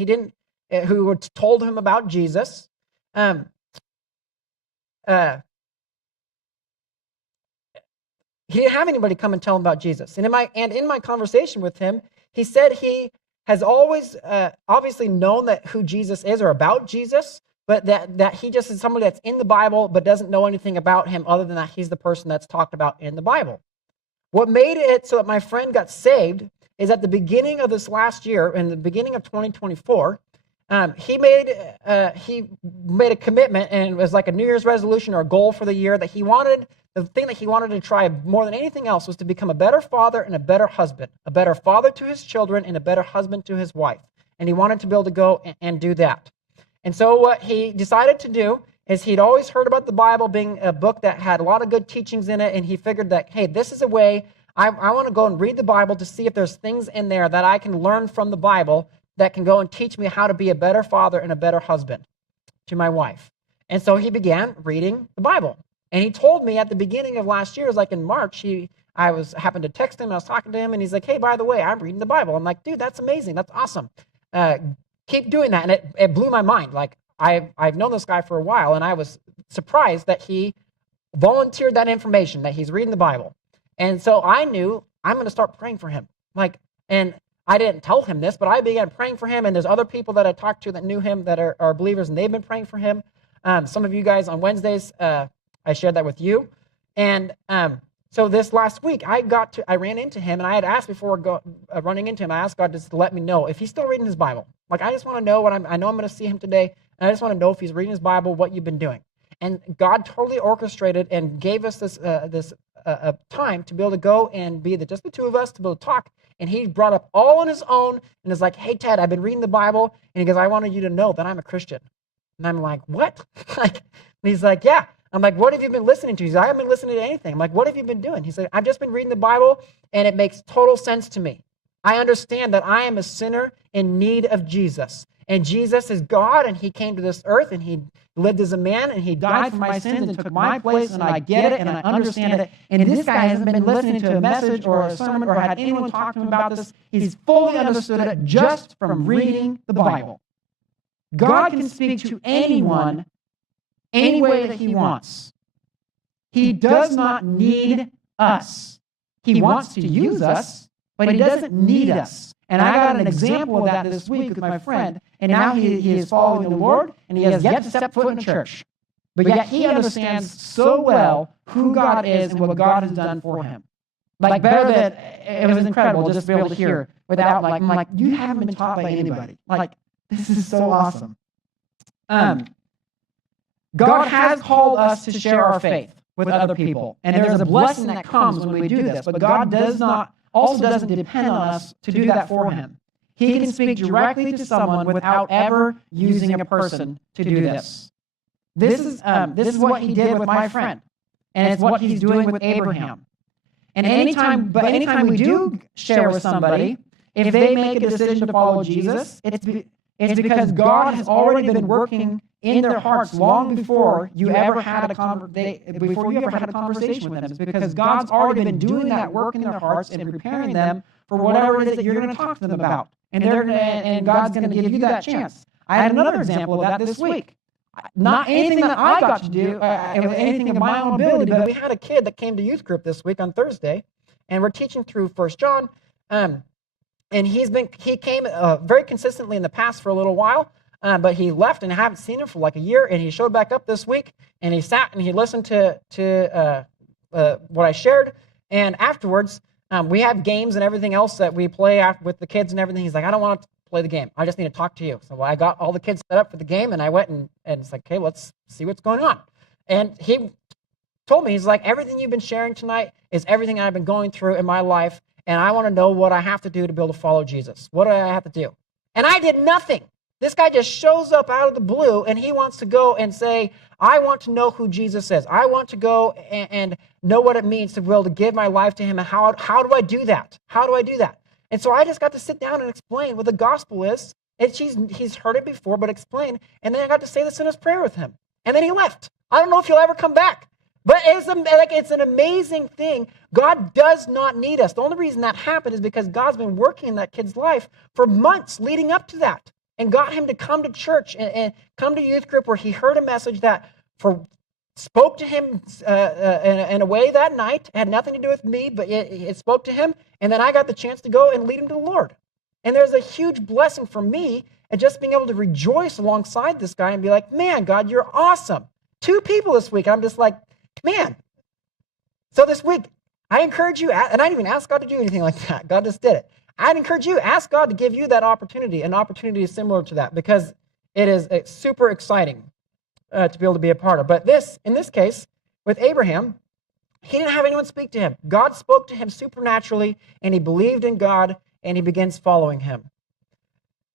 who told him about Jesus. He didn't have anybody come and tell him about Jesus. And in my conversation with him, he said he has always obviously known who Jesus is or about Jesus, but that he just is somebody that's in the Bible but doesn't know anything about him other than that he's the person that's talked about in the Bible. What made it so that my friend got saved is at the beginning of this last year, in the beginning of 2024, he made a commitment, and it was like a New Year's resolution or a goal for the year that the thing that he wanted to try more than anything else was to become a better father and a better husband, a better father to his children and a better husband to his wife. And he wanted to be able to go and do that. And so what he decided to do is he'd always heard about the Bible being a book that had a lot of good teachings in it, and he figured that, hey, this is a way, I want to go and read the Bible to see if there's things in there that I can learn from the Bible that can go and teach me how to be a better father and a better husband to my wife. And so he began reading the Bible. And he told me at the beginning of last year, it was like in March, I happened to text him, I was talking to him, and he's like, hey, by the way, I'm reading the Bible. I'm like, dude, that's amazing, that's awesome. Keep doing that. And it blew my mind. Like, I've known this guy for a while, and I was surprised that he volunteered that information, that he's reading the Bible. And so I knew I'm going to start praying for him. And I didn't tell him this, but I began praying for him, and there's other people that I talked to that knew him that are believers, and they've been praying for him. Some of you guys on Wednesdays, I shared that with you. And so this last week, I ran into him, and I had asked before running into him, I asked God just to let me know if he's still reading his Bible. Like, I just want to know I know I'm going to see him today, and I just want to know if he's reading his Bible, what you've been doing. And God totally orchestrated and gave us this time to be able to go and be just the two of us, to be able to talk. And he brought up all on his own and is like, hey, Ted, I've been reading the Bible. And he goes, I wanted you to know that I'm a Christian. And I'm like, what? And he's like, yeah. I'm like, what have you been listening to? He's like, I haven't been listening to anything. I'm like, what have you been doing? He said, I've just been reading the Bible, and it makes total sense to me. I understand that I am a sinner in need of Jesus. And Jesus is God, and he came to this earth, and he lived as a man, and he died for my sins and took my place, and I get it, and I understand it. And this guy hasn't been listening to a message or a sermon or had anyone talk to him about this. He's fully understood it just from reading the Bible. God can speak to anyone any way that he wants. He does not need us. He wants to use us, but he doesn't need us. And I got an example of that this week with my friend, and now he is following the Lord, and he has yet to step foot in a church. But yet he understands so well who God is and what God has done for him. Like better than, it was incredible just to be able to hear without I'm like, you haven't been taught by anybody. Like, this is so awesome. God has called us to share our faith with other people. And there's a blessing that comes when we do this. But God doesn't depend on us to do that for him. He can speak directly to someone without ever using a person to do this. This is what he did with my friend. And it's what he's doing with Abraham. And anytime we do share with somebody, if they make a decision to follow Jesus, it's because God has already been working in their hearts long before you ever had a conversation with them. It's because God's already been doing that work in their hearts and preparing them for whatever it is that you're going to talk to them about. And God's going to give you that chance. I had another example of that this week. Not anything that I got to do, anything of my own ability, but we had a kid that came to youth group this week on Thursday, and we're teaching through 1 John, and he came very consistently in the past for a little while, but he left, and I haven't seen him for like a year, and he showed back up this week, and he sat and he listened to what I shared, and afterwards, we have games and everything else that we play with the kids and everything. He's like, I don't want to play the game. I just need to talk to you. So I got all the kids set up for the game, and I went and it's like, okay, let's see what's going on. And he told me, he's like, everything you've been sharing tonight is everything I've been going through in my life, and I want to know what I have to do to be able to follow Jesus. What do I have to do? And I did nothing. This guy just shows up out of the blue, and he wants to go and say, I want to know who Jesus is. I want to go and know what it means to be able to give my life to him. And how do I do that? How do I do that? And so I just got to sit down and explain what the gospel is. And he's heard it before, but explain. And then I got to say the sinner's prayer with him. And then he left. I don't know if he'll ever come back. But it's an amazing thing. God does not need us. The only reason that happened is because God's been working in that kid's life for months leading up to that, and got him to come to church and come to youth group, where he heard a message that spoke to him in a way that night. It had nothing to do with me, but it spoke to him. And then I got the chance to go and lead him to the Lord. And there's a huge blessing for me at just being able to rejoice alongside this guy and be like, man, God, you're awesome. 2 people this week. I'm just like, man. So this week, I encourage you, and I didn't even ask God to do anything like that. God just did it. I'd encourage you, ask God to give you that opportunity, an opportunity similar to that, because it is super exciting to be able to be a part of. But in this case, with Abraham, he didn't have anyone speak to him. God spoke to him supernaturally, and he believed in God, and he begins following him.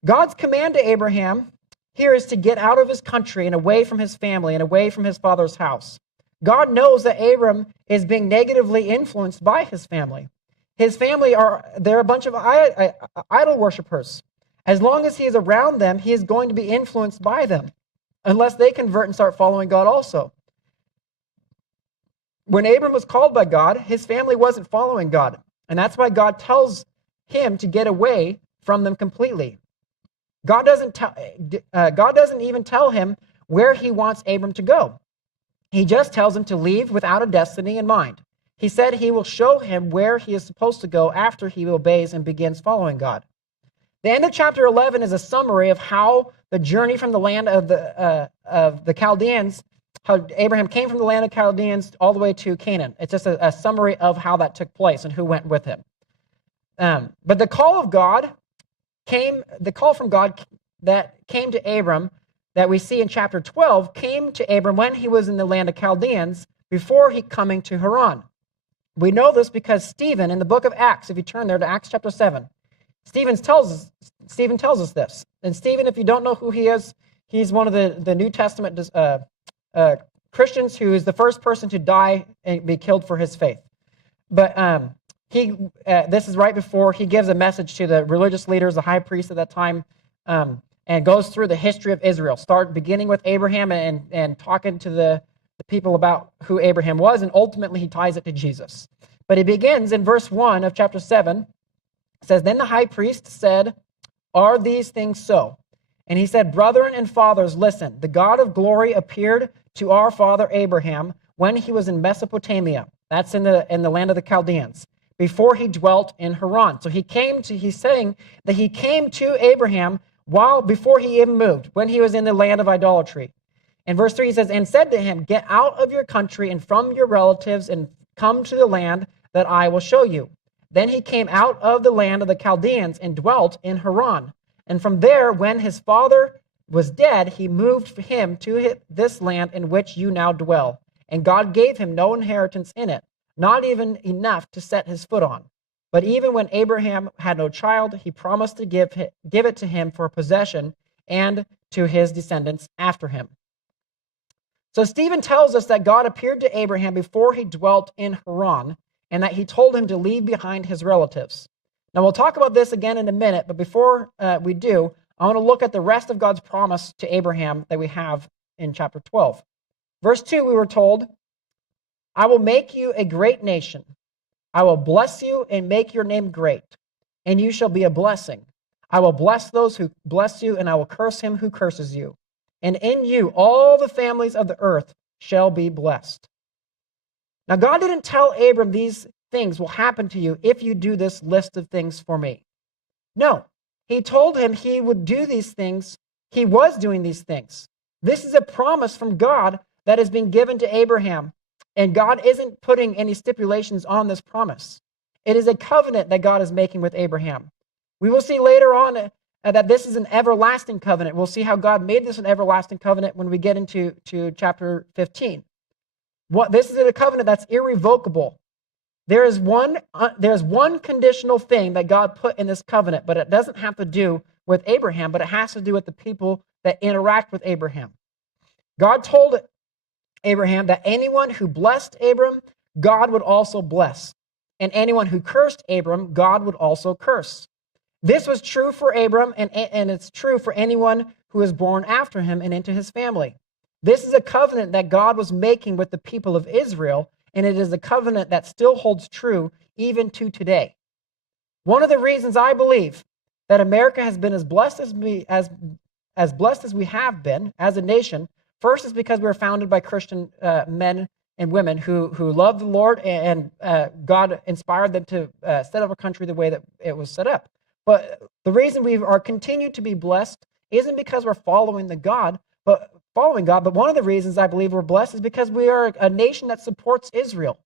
God's command to Abraham here is to get out of his country and away from his family and away from his father's house. God knows that Abram is being negatively influenced by his family. His family they're a bunch of idol worshipers. As long as he is around them, he is going to be influenced by them, unless they convert and start following God also. When Abram was called by God, his family wasn't following God. And that's why God tells him to get away from them completely. God doesn't even tell him where he wants Abram to go. He just tells him to leave without a destiny in mind. He said he will show him where he is supposed to go after he obeys and begins following God. The end of chapter 11 is a summary of how the journey from the land of the Chaldeans, how Abraham came from the land of Chaldeans all the way to Canaan. It's just a summary of how that took place and who went with him. But the call from God that came to Abram, that we see in chapter 12, came to Abram when he was in the land of Chaldeans, before he coming to Haran. We know this because Stephen, in the book of Acts, if you turn there to Acts chapter 7, Stephen tells us this. And Stephen, if you don't know who he is, he's one of the New Testament Christians who is the first person to die and be killed for his faith. But this is right before he gives a message to the religious leaders, the high priest at that time, and goes through the history of Israel, beginning with Abraham and talking to the people about who Abraham was, and ultimately he ties it to Jesus. But he begins in verse 1 of chapter 7. It says, Then the high priest said, Are these things so? And he said, Brethren and fathers, listen. The God of glory appeared to our father Abraham when he was in Mesopotamia. That's in the land of the Chaldeans, before he dwelt in Haran. So he's saying that he came to Abraham before he even moved, when he was in the land of idolatry. In verse 3, he says, And said to him, Get out of your country and from your relatives and come to the land that I will show you. Then he came out of the land of the Chaldeans and dwelt in Haran. And from there, when his father was dead, he moved him to this land in which you now dwell. And God gave him no inheritance in it, not even enough to set his foot on. But even when Abraham had no child, he promised to give it to him for possession and to his descendants after him. So Stephen tells us that God appeared to Abraham before he dwelt in Haran, and that he told him to leave behind his relatives. Now, we'll talk about this again in a minute, but before we do, I want to look at the rest of God's promise to Abraham that we have in chapter 12. Verse 2, we were told, I will make you a great nation. I will bless you and make your name great, and you shall be a blessing. I will bless those who bless you, and I will curse him who curses you. And in you all the families of the earth shall be blessed. Now, God didn't tell Abram these things will happen to you if you do this list of things for me. No, he told him he would do these things. He was doing these things. This is a promise from God that is being given to Abraham, and God isn't putting any stipulations on this promise. It is a covenant that God is making with Abraham. We will see later on that this is an everlasting covenant. We'll see how God made this an everlasting covenant when we get into chapter 15. This is a covenant that's irrevocable. There's one conditional thing that God put in this covenant, but it doesn't have to do with Abraham, but it has to do with the people that interact with Abraham. God told Abraham that anyone who blessed Abram, God would also bless. And anyone who cursed Abram, God would also curse. This was true for Abram, and it's true for anyone who is born after him and into his family. This is a covenant that God was making with the people of Israel, and it is a covenant that still holds true even to today. One of the reasons I believe that America has been as blessed as we have been as a nation, first is because we were founded by Christian men and women who loved the Lord, and God inspired them to set up a country the way that it was set up. But the reason we are continued to be blessed isn't because we're following God, but one of the reasons I believe we're blessed is because we are a nation that supports Israel.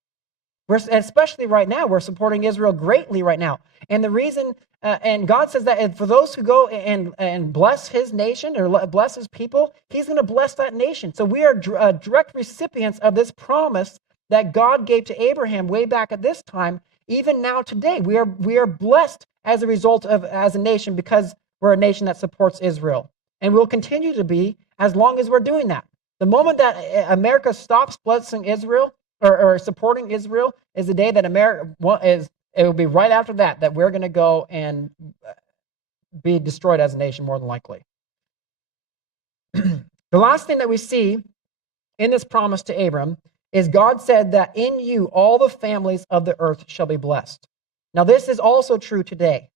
Especially right now, we're supporting Israel greatly right now. And the reason, and God says that for those who go and bless his nation or bless his people, he's going to bless that nation. So we are direct recipients of this promise that God gave to Abraham way back at this time. Even now today, we are blessed as a result of, as a nation, because we're a nation that supports Israel. And we'll continue to be as long as we're doing that. The moment that America stops blessing Israel or supporting Israel is the day that it will be right after that we're going to go and be destroyed as a nation, more than likely. The last thing that we see in this promise to Abram is God said that in you all the families of the earth shall be blessed. Now this is also true today.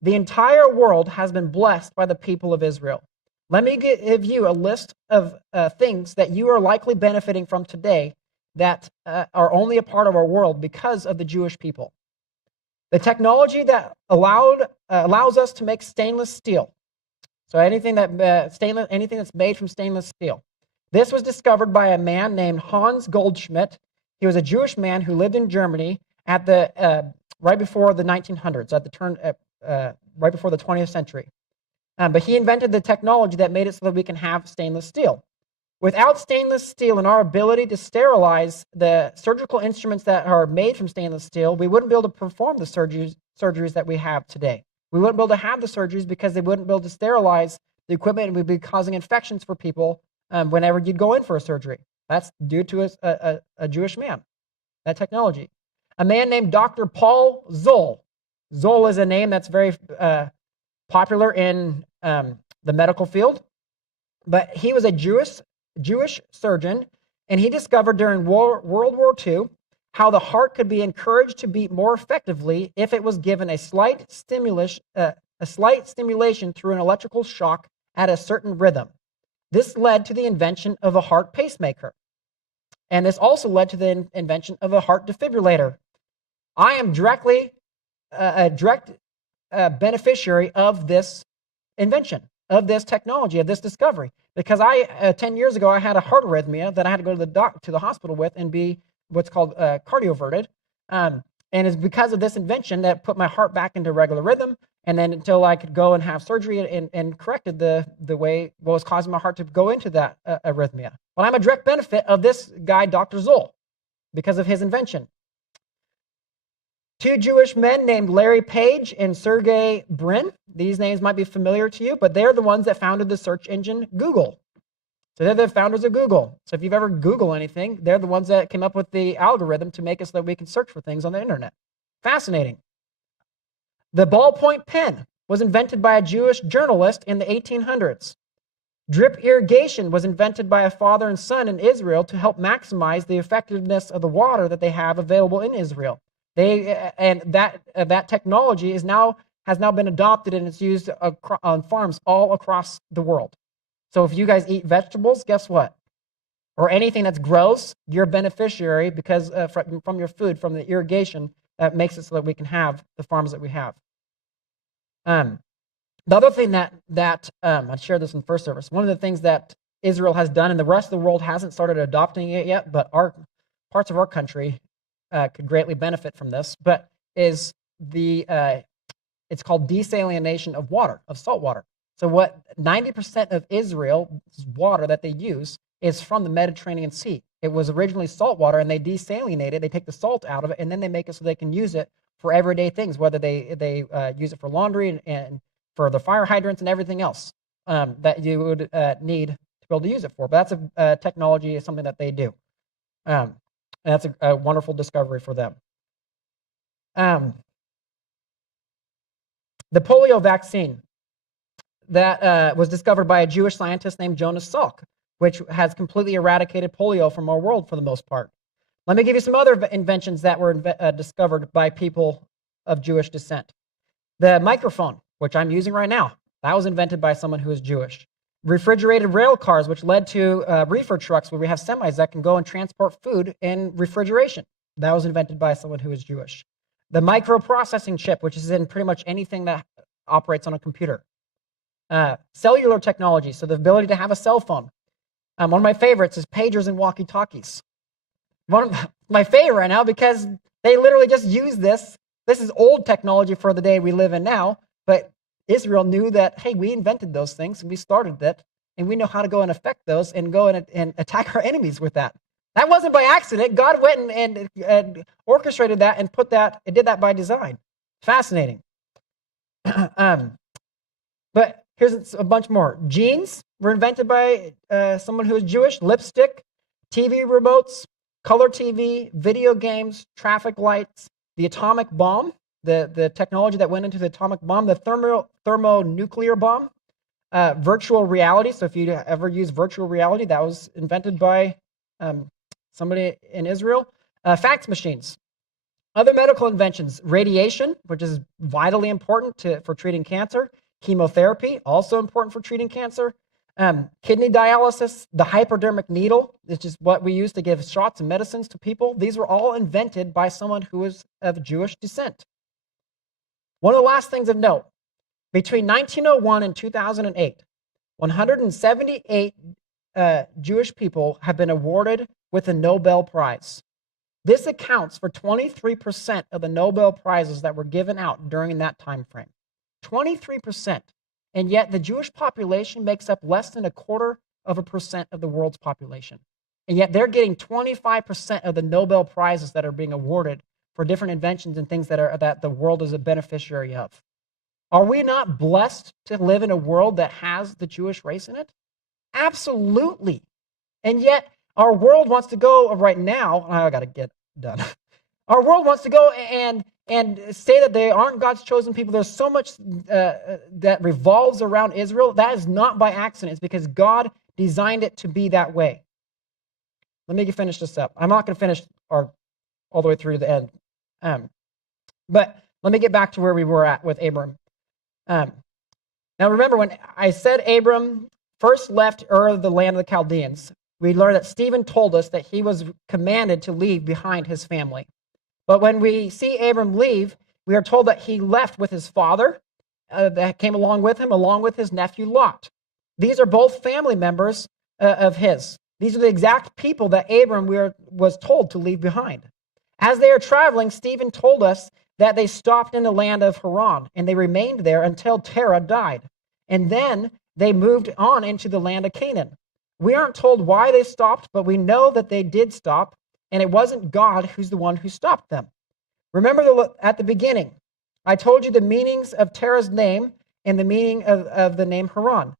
The entire world has been blessed by the people of Israel. Let me give you a list of things that you are likely benefiting from today that are only a part of our world because of the Jewish people. The technology that allows us to make stainless steel. So anything that's made from stainless steel. This was discovered by a man named Hans Goldschmidt. He was a Jewish man who lived in Germany at right before the 1900s, right before the 20th century. But he invented the technology that made it so that we can have stainless steel. Without stainless steel and our ability to sterilize the surgical instruments that are made from stainless steel, we wouldn't be able to perform the surgeries that we have today. We wouldn't be able to have the surgeries because they wouldn't be able to sterilize the equipment, and we'd be causing infections for people whenever you'd go in for a surgery. That's due to a Jewish man, that technology. A man named Dr. Paul Zoll. Zoll is a name that's very popular in the medical field, but he was a Jewish surgeon, and he discovered during World War II how the heart could be encouraged to beat more effectively if it was given a slight stimulation through an electrical shock at a certain rhythm. This led to the invention of a heart pacemaker, and this also led to the invention of a heart defibrillator. I am a direct beneficiary of this invention, of this technology, of this discovery, because 10 years ago, I had a heart arrhythmia that I had to go to the hospital with and be what's called cardioverted. And it's because of this invention that put my heart back into regular rhythm. And then until I could go and have surgery and corrected the way what was causing my heart to go into that arrhythmia. Well, I'm a direct benefit of this guy, Dr. Zoll, because of his invention. Two Jewish men named Larry Page and Sergey Brin. These names might be familiar to you, but they're the ones that founded the search engine Google. So they're the founders of Google. So if you've ever Googled anything, they're the ones that came up with the algorithm to make it so that we can search for things on the internet. Fascinating. The ballpoint pen was invented by a Jewish journalist in the 1800s. Drip irrigation was invented by a father and son in Israel to help maximize the effectiveness of the water that they have available in Israel. That technology has now been adopted, and it's used on farms all across the world. So if you guys eat vegetables, guess what? Or anything that's gross, you're a beneficiary because from your food, from the irrigation that makes it so that we can have the farms that we have. The other thing that I shared this in first service, one of the things that Israel has done, and the rest of the world hasn't started adopting it yet, but parts of our country could greatly benefit from this, but is it's called desalination of water, of salt water. So what 90% of Israel's water that they use is from the Mediterranean Sea. It was originally salt water, and they desalinate it. They take the salt out of it, and then they make it so they can use it for everyday things, whether they use it for laundry and for the fire hydrants and everything else that you would need to be able to use it for. But that's a technology, is something that they do. And that's a wonderful discovery for them. The polio vaccine that was discovered by a Jewish scientist named Jonas Salk, which has completely eradicated polio from our world for the most part. Let me give you some other inventions that were discovered by people of Jewish descent. The microphone, which I'm using right now, that was invented by someone who is Jewish. Refrigerated rail cars, which led to reefer trucks where we have semis that can go and transport food in refrigeration. That was invented by someone who is Jewish. The microprocessing chip, which is in pretty much anything that operates on a computer. Cellular technology, so the ability to have a cell phone. One of my favorites is pagers and walkie-talkies. One of my favorite right now because they literally just use this. This is old technology for the day we live in now, but Israel knew that, hey, we invented those things, and we started that, and we know how to go and affect those and go and attack our enemies with that. That wasn't by accident. God went and orchestrated that and did that by design. Fascinating. But here's a bunch more. Jeans were invented by someone who is Jewish. Lipstick, TV remotes, color TV, video games, traffic lights, the atomic bomb, the technology that went into the atomic bomb, the thermonuclear bomb, virtual reality. So if you ever use virtual reality, that was invented by somebody in Israel. Fax machines. Other medical inventions, radiation, which is vitally important for treating cancer. Chemotherapy, also important for treating cancer. Kidney dialysis, the hypodermic needle, which is what we use to give shots and medicines to people. These were all invented by someone who is of Jewish descent. One of the last things of note, between 1901 and 2008, 178 Jewish people have been awarded with the Nobel Prize. This accounts for 23% of the Nobel Prizes that were given out during that time frame. 23%. And yet the Jewish population makes up less than 0.25% of the world's population. And yet they're getting 25% of the Nobel Prizes that are being awarded for different inventions and things that the world is a beneficiary of. Are we not blessed to live in a world that has the Jewish race in it? Absolutely. And yet our world wants to go right now, I got to get done. Our world wants to go and say that they aren't God's chosen people. There's so much that revolves around Israel. That is not by accident. It's because God designed it to be that way. Let me finish this up. I'm not going to finish all the way through the end. But let me get back to where we were at with Abram. Now remember, when I said Abram first left Ur, the land of the Chaldeans, we learned that Stephen told us that he was commanded to leave behind his family. But when we see Abram leave, we are told that he left with his father that came along with him, along with his nephew Lot. These are both family members of his. These are the exact people that Abram was told to leave behind. As they are traveling, Stephen told us that they stopped in the land of Haran, and they remained there until Terah died. And then they moved on into the land of Canaan. We aren't told why they stopped, but we know that they did stop, and it wasn't God who's the one who stopped them. Remember at the beginning, I told you the meanings of Terah's name and the meaning of the name Haran.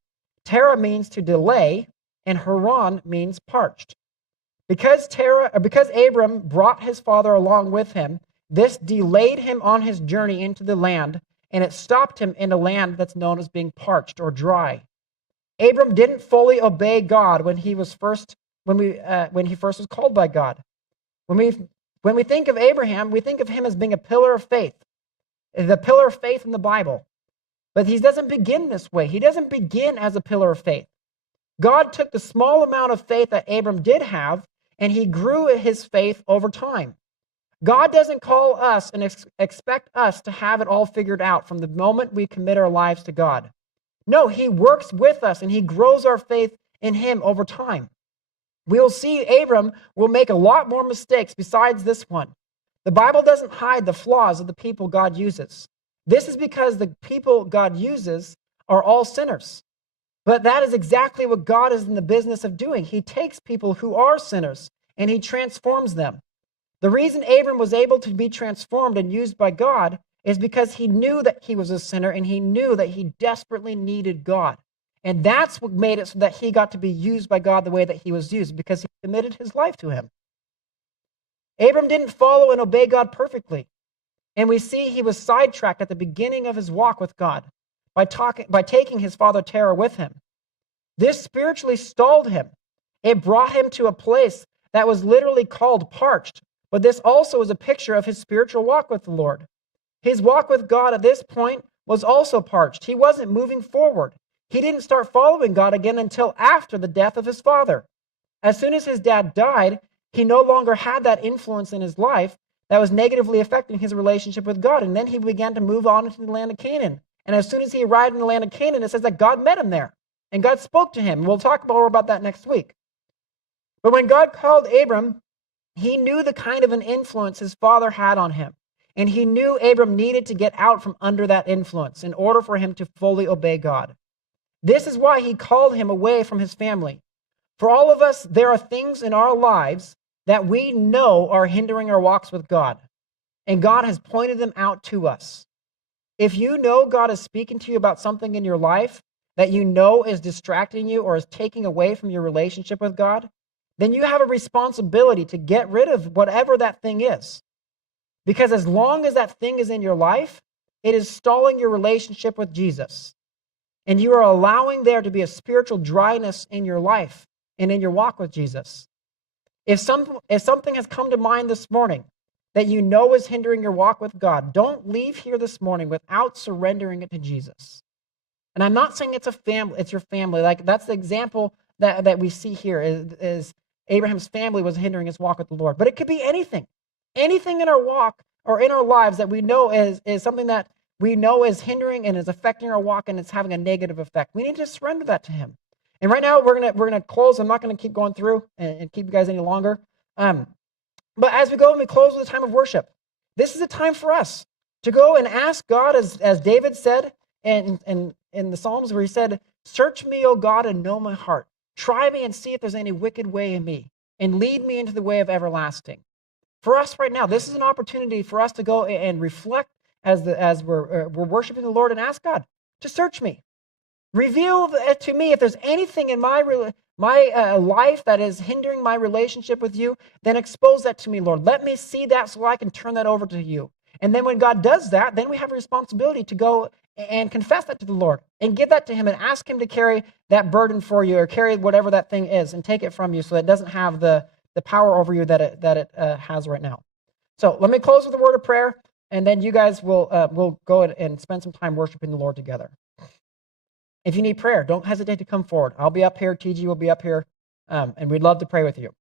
Terah means to delay, and Haran means parched. Because Abram brought his father along with him, this delayed him on his journey into the land, and it stopped him in a land that's known as being parched or dry. Abram didn't fully obey God when he first was called by God. When we think of Abraham, we think of him as being a pillar of faith, the pillar of faith in the Bible. But he doesn't begin this way. He doesn't begin as a pillar of faith. God took the small amount of faith that Abram did have, and he grew his faith over time. God doesn't call us and expect us to have it all figured out from the moment we commit our lives to God. No, he works with us, and he grows our faith in him over time. We'll see Abram will make a lot more mistakes besides this one. The Bible doesn't hide the flaws of the people God uses. This is because the people God uses are all sinners. But that is exactly what God is in the business of doing. He takes people who are sinners and he transforms them. The reason Abram was able to be transformed and used by God is because he knew that he was a sinner and he knew that he desperately needed God. And that's what made it so that he got to be used by God the way that he was used, because he committed his life to him. Abram didn't follow and obey God perfectly. And we see he was sidetracked at the beginning of his walk with God by taking his father Terah with him. This spiritually stalled him. It brought him to a place that was literally called parched, but this also is a picture of his spiritual walk with the Lord. His walk with God at this point was also parched. He wasn't moving forward. He didn't start following God again until after the death of his father. As soon as his dad died, he no longer had that influence in his life that was negatively affecting his relationship with God. And then he began to move on into the land of Canaan. And as soon as he arrived in the land of Canaan, it says that God met him there. And God spoke to him. We'll talk more about that next week. But when God called Abram, he knew the kind of an influence his father had on him. And he knew Abram needed to get out from under that influence in order for him to fully obey God. This is why he called him away from his family. For all of us, there are things in our lives that we know are hindering our walks with God. And God has pointed them out to us. If you know God is speaking to you about something in your life that you know is distracting you or is taking away from your relationship with God, then you have a responsibility to get rid of whatever that thing is. Because as long as that thing is in your life, it is stalling your relationship with Jesus. And you are allowing there to be a spiritual dryness in your life and in your walk with Jesus. If something has come to mind this morning that you know is hindering your walk with God, don't leave here this morning without surrendering it to Jesus. And I'm not saying it's your family. Like, that's the example that we see here is Abraham's family was hindering his walk with the Lord. But it could be anything. Anything in our walk or in our lives that we know is something that we know is hindering and is affecting our walk, and it's having a negative effect. We need to surrender that to him. And right now we're gonna close. I'm not gonna keep going through and keep you guys any longer. But as we go and we close with a time of worship, this is a time for us to go and ask God, as David said in the Psalms, where he said, "Search me, O God, and know my heart. Try me and see if there's any wicked way in me, and lead me into the way of everlasting." For us right now, this is an opportunity for us to go and reflect as we're worshiping the Lord and ask God to search me. Reveal to me if there's anything in my life that is hindering my relationship with you, then expose that to me, Lord. Let me see that so I can turn that over to you. And then when God does that, then we have a responsibility to go and confess that to the Lord and give that to him and ask him to carry that burden for you, or carry whatever that thing is and take it from you so that it doesn't have the power over you that it has right now. So let me close with a word of prayer, and then you guys will go and spend some time worshiping the Lord together. If you need prayer, don't hesitate to come forward. I'll be up here. TG will be up here, and we'd love to pray with you.